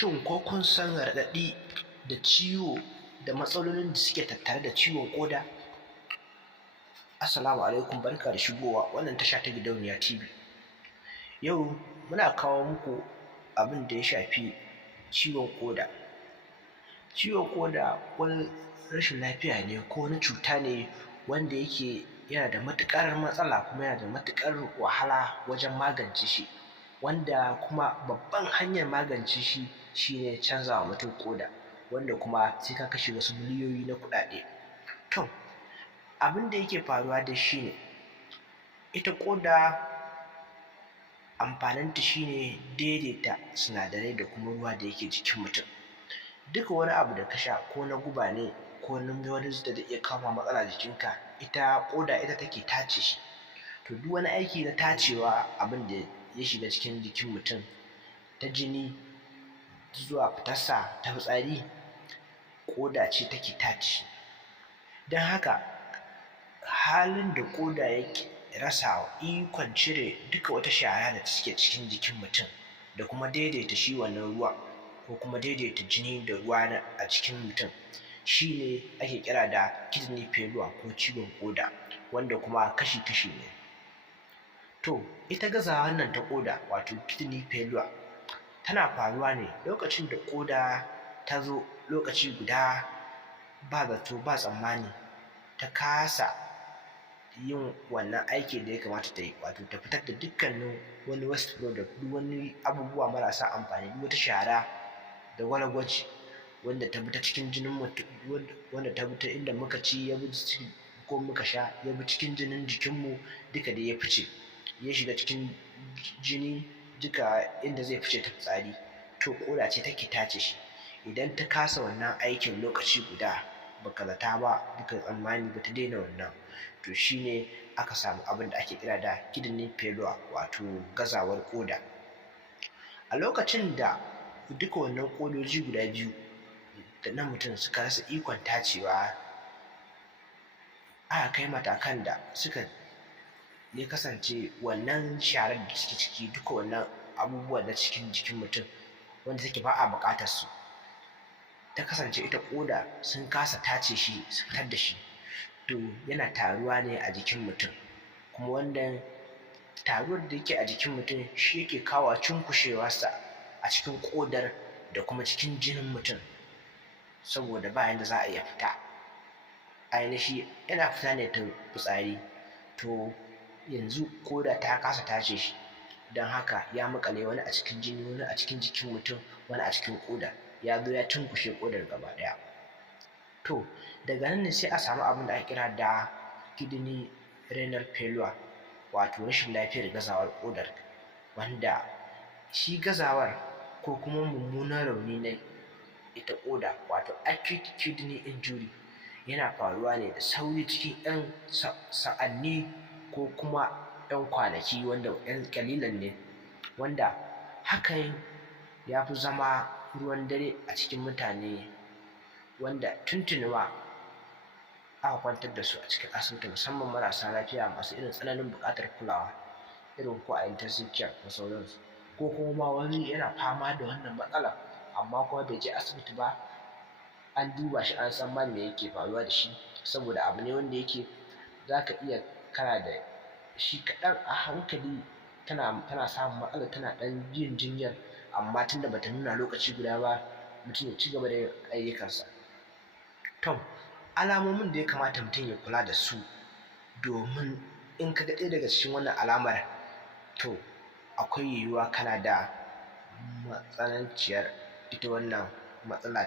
Shin ko kun san raɗaɗi da ciwo da matsalolin da suke tattare da ciwon ƙoda? Assalamu alaikum, barka da shigowa wannan tasha ta Gidauniya TV. Yau muna kawo muku abin da ya shafi ciwon ƙoda. Ciwon ƙoda wani rashin lafiya ne ko wani cuta ne wanda yake yana da matuƙar matsala kuma yana da matuƙar wahala wajen magance shi, wanda kuma babban hanyar magance shi shine canza wa mutum ƙoda, wanda kuma sai ka kashe wasu miliyoyi na kuɗaɗe. To, abin da yake faruwa dai shine ita ƙoda amfaninta shine daidaita sinadarai da kuma ruwa da yake jikin mutum. Duka wani abu da ka sha ko na guba ne ko na wani da zai iya kawo ma matsala jikinka, ita ƙoda ita take tace shi. To duk wani aiki na tacewa abin da ya shiga cikin jikin mutum ta jini zuwa fitarsa ta fitsari, ƙoda ce take tace shi. Don haka halin da ƙoda yake rasawa ikon cire duka wata shara da take cikin jikin mutum da kuma daidaita shi wannan ruwan ko kuma daidaita jini da ruwa a cikin mutum, shi ne ake kira da kidney failure ko ciwon ƙoda, wanda kuma kashi-kashi ne. To ita gazawar nan ta ƙoda wato kidney failure tana faruwa ne lokacin da ƙoda ta zo lokaci guda ba zato ba tsammani ta kasa yin wannan aiki da ya kamata ta yi, wato ta fitar da dukkanin wani waste product, duk wani abubuwa marasa amfani, duk wata shara da gwaji wanda ta bi ta cikin jinin mutum, wanda ta bi ta inda muka ci ya bi ko muka sha ya bi cikin jinin jikinmu duka dai ya fice, ya shiga cikin jini duka inda zai fice ta fitsari. To ƙoda ce take tace shi. Idan ta kasa wannan aikin lokaci guda baka zata ba baka tsammani ba ta daina wannan, to shine aka samu abin da ake kira da kidney failure wato gazawar ƙoda. A lokacin da duka wannan ƙodoji guda biyu da na mutum suka rasa ikon tacewa, aka kai matakan da suka ya kasance wannan sharar da take ciki duka wannan abubuwan na cikin jikin mutum wanda take ba a buƙatar su, ta kasance ita ƙoda sun kasa tace shi su fitar da shi, to yana taruwa ne a jikin mutum, kuma wannan taruwar da yake a jikin mutum shi yake kawo cunkushewarsa a cikin ƙodar da kuma cikin jinin mutum, saboda ba yanda za a iya fita. Ainihi yana fita ne ta fitsari, to yanzu ƙoda ta kasa tace shi, don haka ya maƙale wani a cikin jini, wani a cikin jikin mutum, wani a cikin ƙoda, ya zo ya cunkushe ƙodar gaba ɗaya. To daga nan ne sai a samu abin da ake kira da kidney renal failure wato rashin lafiyar gazawar ƙodar, wanda shi gazawar ko kuma mummunan rauni na ita ƙoda wato acute kidney injury yana faruwa ne da sauri cikin 'yan sa'anni ko kuma 'yan kwanaki wanda 'yan ƙalilan ne, wanda hakan ya fi zama ruwan dare a cikin mutane, wanda tuntuni ma aka kwantar da su a cikin asibiti musamman marasa lafiya masu irin tsananin buƙatar kulawa irin ko a intensive care da sauransu, ko kuma ma wani yana fama da wannan matsalar amma kuma bai je asibiti ba an duba shi an san ma me yake faruwa da shi, saboda abu ne wanda yake za ka iya kana da shi kaɗan a hankali tana samun matsalar tana ɗan yin jinyar, amma tunda bata nuna lokaci guda ba mutum ya ci gaba da yin ayyukansa. To alamomin da ya kamata mutum ya kula da su, domin in ka ga ɗaya daga cikin wannan alamar to akwai yiwuwa kana da matsananciyar ita wannan matsala